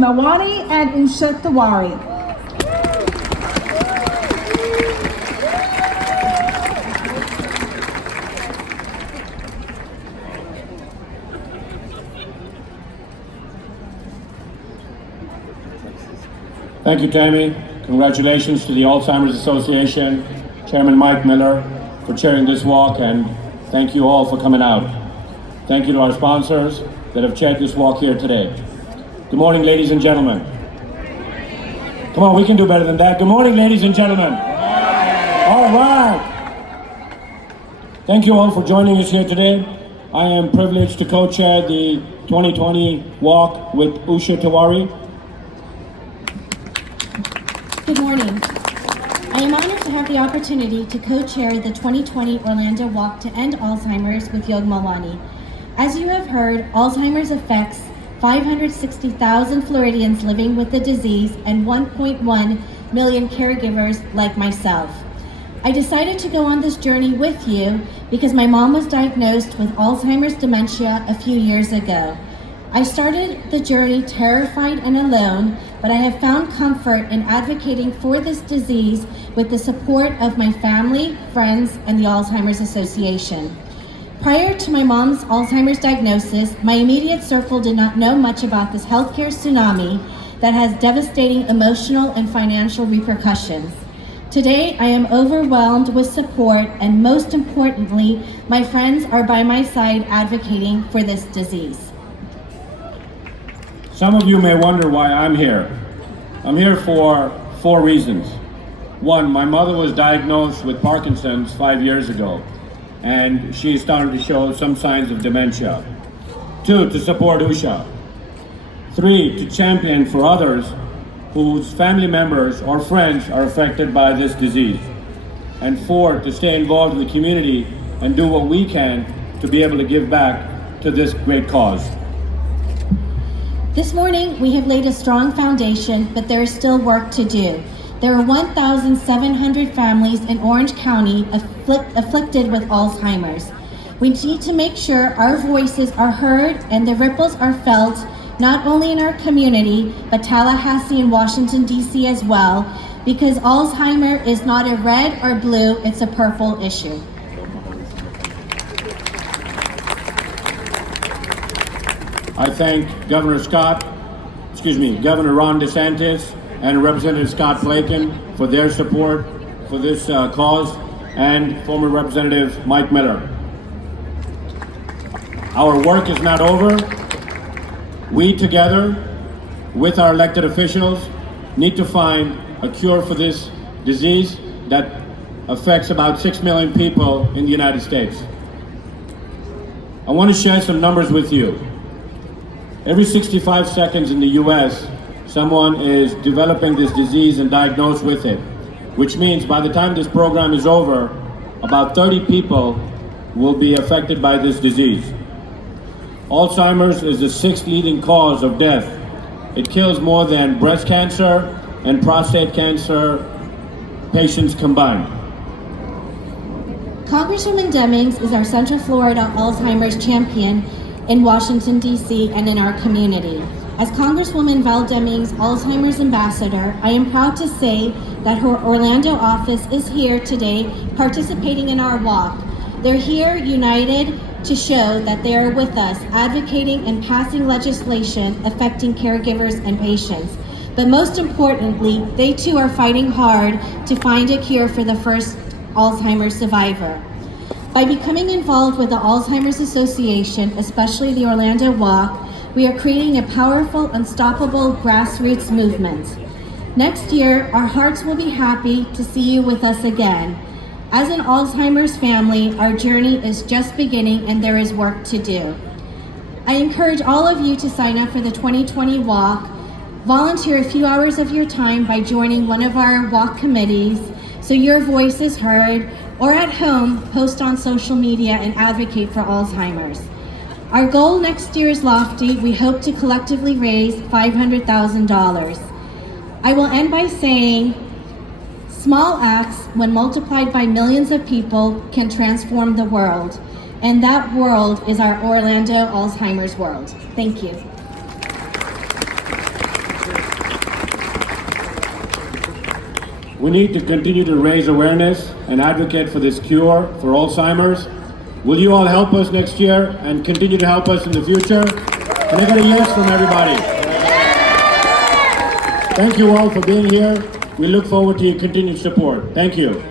Melwani and Usha Tewari. Thank you, Tammy. Congratulations to the Alzheimer's Association, Chairman Mike Miller, for chairing this walk, and thank you all for coming out. Thank you to our sponsors that have chaired this walk here today. Good morning, ladies and gentlemen. Come on, we can do better than that. Good morning, ladies and gentlemen. All right. Thank you all for joining us here today. I am privileged to co-chair the 2020 walk with Usha Tewari. Good morning. I am honored to have the opportunity to co-chair the 2020 Orlando Walk to End Alzheimer's with Melwani. As you have heard, Alzheimer's affects 560,000 Floridians living with the disease and 1.1 million caregivers like myself. I decided to go on this journey with you because my mom was diagnosed with Alzheimer's dementia a few years ago. I started the journey terrified and alone, but I have found comfort in advocating for this disease with the support of my family, friends, and the Alzheimer's Association. Prior to my mom's Alzheimer's diagnosis, my immediate circle did not know much about this healthcare tsunami that has devastating emotional and financial repercussions. Today, I am overwhelmed with support, and most importantly, my friends are by my side advocating for this disease. Some of you may wonder why I'm here. I'm here for 4 reasons. 1, my mother was diagnosed with Parkinson's 5 years ago, and she started to show some signs of dementia. 2, to support Usha. 3, to champion for others whose family members or friends are affected by this disease. And 4, to stay involved in the community and do what we can to be able to give back to this great cause. This morning, we have laid a strong foundation, but there is still work to do. There are 1,700 families in Orange County afflicted with Alzheimer's. We need to make sure our voices are heard and the ripples are felt, not only in our community, but Tallahassee and Washington, D.C. as well, because Alzheimer is not a red or blue, it's a purple issue. I thank Governor Ron DeSantis and Representative Scott Flaken for their support for this cause, and former Representative Mike Miller. Our work is not over. We together, with our elected officials, need to find a cure for this disease that affects about 6 million people in the United States. I want to share some numbers with you. Every 65 seconds in the US, someone is developing this disease and diagnosed with it, which means by the time this program is over, about 30 people will be affected by this disease. Alzheimer's is the 6th leading cause of death. It kills more than breast cancer and prostate cancer patients combined. Congresswoman Demings is our Central Florida Alzheimer's champion in Washington, D.C. and in our community. As Congresswoman Val Demings' Alzheimer's ambassador, I am proud to say that her Orlando office is here today participating in our walk. They're here united to show that they are with us, advocating and passing legislation affecting caregivers and patients. But most importantly, they too are fighting hard to find a cure for the first Alzheimer's survivor. By becoming involved with the Alzheimer's Association, especially the Orlando Walk, we are creating a powerful, unstoppable grassroots movement. Next year, our hearts will be happy to see you with us again. As an Alzheimer's family, our journey is just beginning and there is work to do. I encourage all of you to sign up for the 2020 walk. Volunteer a few hours of your time by joining one of our walk committees so your voice is heard, or at home, post on social media and advocate for Alzheimer's. Our goal next year is lofty. We hope to collectively raise $500,000. I will end by saying, small acts, when multiplied by millions of people, can transform the world. And that world is our Orlando Alzheimer's world. Thank you. We need to continue to raise awareness and advocate for this cure for Alzheimer's. Will you all help us next year and continue to help us in the future? Can I get a yes from everybody? Thank you all for being here. We look forward to your continued support. Thank you.